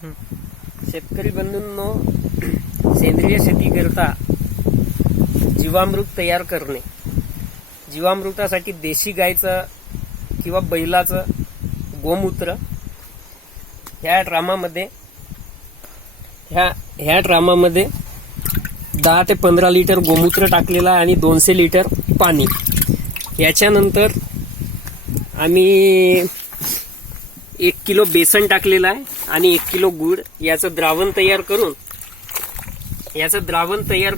शेतकरी बंधूंनो, सेंद्रिय शेती करता जीवामृत तयार करणे. जीवामृतासाठी देशी गायचं किंवा बैलाचं गोमूत्र ह्या ड्रामामध्ये 10 ते 15 लिटर गोमूत्र टाकलेला आणि 200 लिटर पाणी. याच्यानंतर आम्ही 1 किलो बेसन टाकलेला आहे आणि 1 किलो गुळ. याचं द्रावण तयार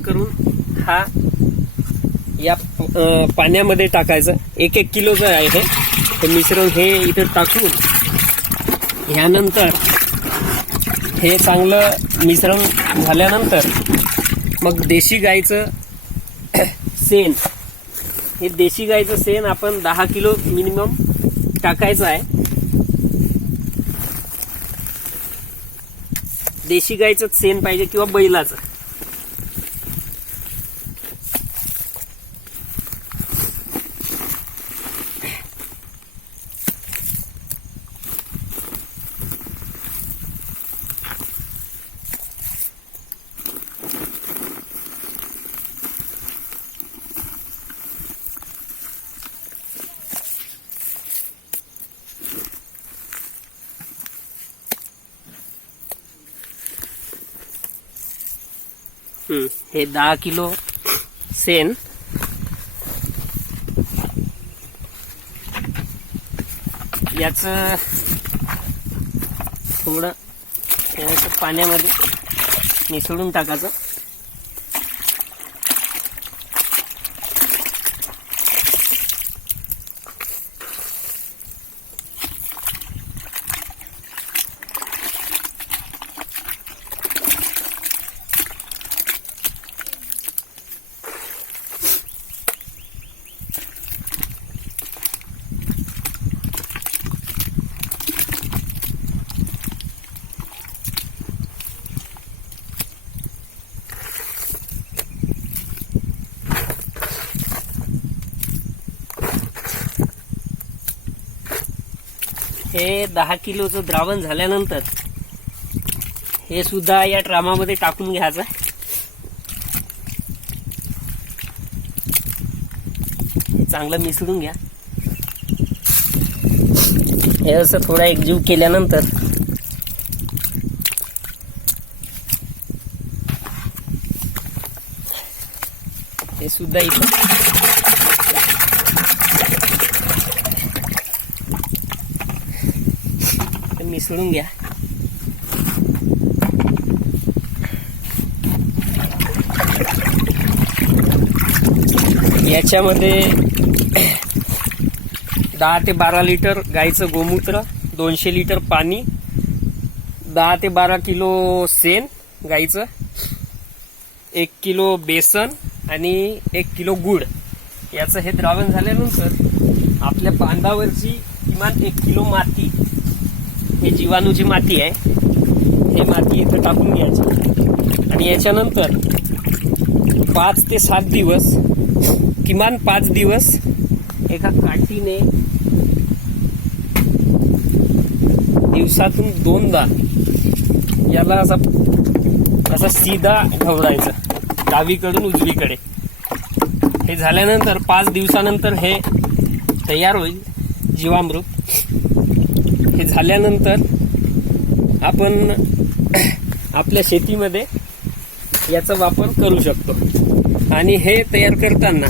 करून हा या पाण्यामध्ये टाकायचं. 1 किलोचं आहे हे मिश्रण. हे इथे टाकून ह्यानंतर हे चांगलं मिश्रण झाल्यानंतर मग देशी गायचं शेण, हे देशी गायचं शेण आपण 10 किलो मिनिमम टाकायचं आहे. देशी गायचं शेण पाहिजे किंवा बैलाचं. हे 10 किलो शेण याचं थोडं पाण्यामध्ये मिसळून टाकायचं. हे 10 किलोचं द्रावण झाल्यानंतर हे सुद्धा या ड्रामामध्ये टाकून घ्यायचं. चांगलं मिसळून घ्या. हे असं थोडा एकजीव केल्यानंतर हे सुद्धा इथं मिसळून घ्या. याच्यामध्ये 10 ते 12 लिटर गाईचं गोमूत्र, 200 लिटर पाणी, 10 ते 12 किलो शेण गाईचं, 1 किलो बेसन आणि 1 किलो गुळ. याचं हे द्रावण झाल्यानंतर आपल्या बांधावरची किमान 1 किलो माती, हे जीवाणूची माती आहे, हे माती इथं टाकून घ्यायची. आणि याच्यानंतर 5 ते 7 दिवस, किमान 5 दिवस एका काठीने दिवसातून 2दा याला असा सीधा ढवळायचं डावीकडून उजवीकडे. हे झाल्यानंतर 5 दिवसानंतर हे तयार होईल जीवामृत. हे झाल्यानंतर आपण आपल्या शेतीमध्ये याचा वापर करू शकतो. आणि हे तयार करताना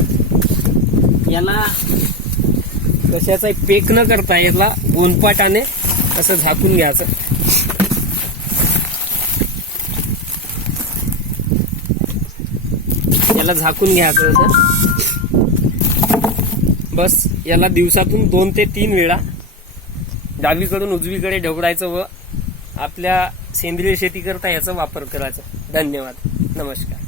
याला कशाचा पेक न करता याला गोंदपाटाने असं झाकून घ्यायचं. याला झाकून घ्यायचं असं. बस याला दिवसातून 2 ते 3 वेळा डावीकडून उजवीकडे ढवळायचं व आपल्या सेंद्रिय शेती करता याचा वापर करायचा. धन्यवाद. नमस्कार.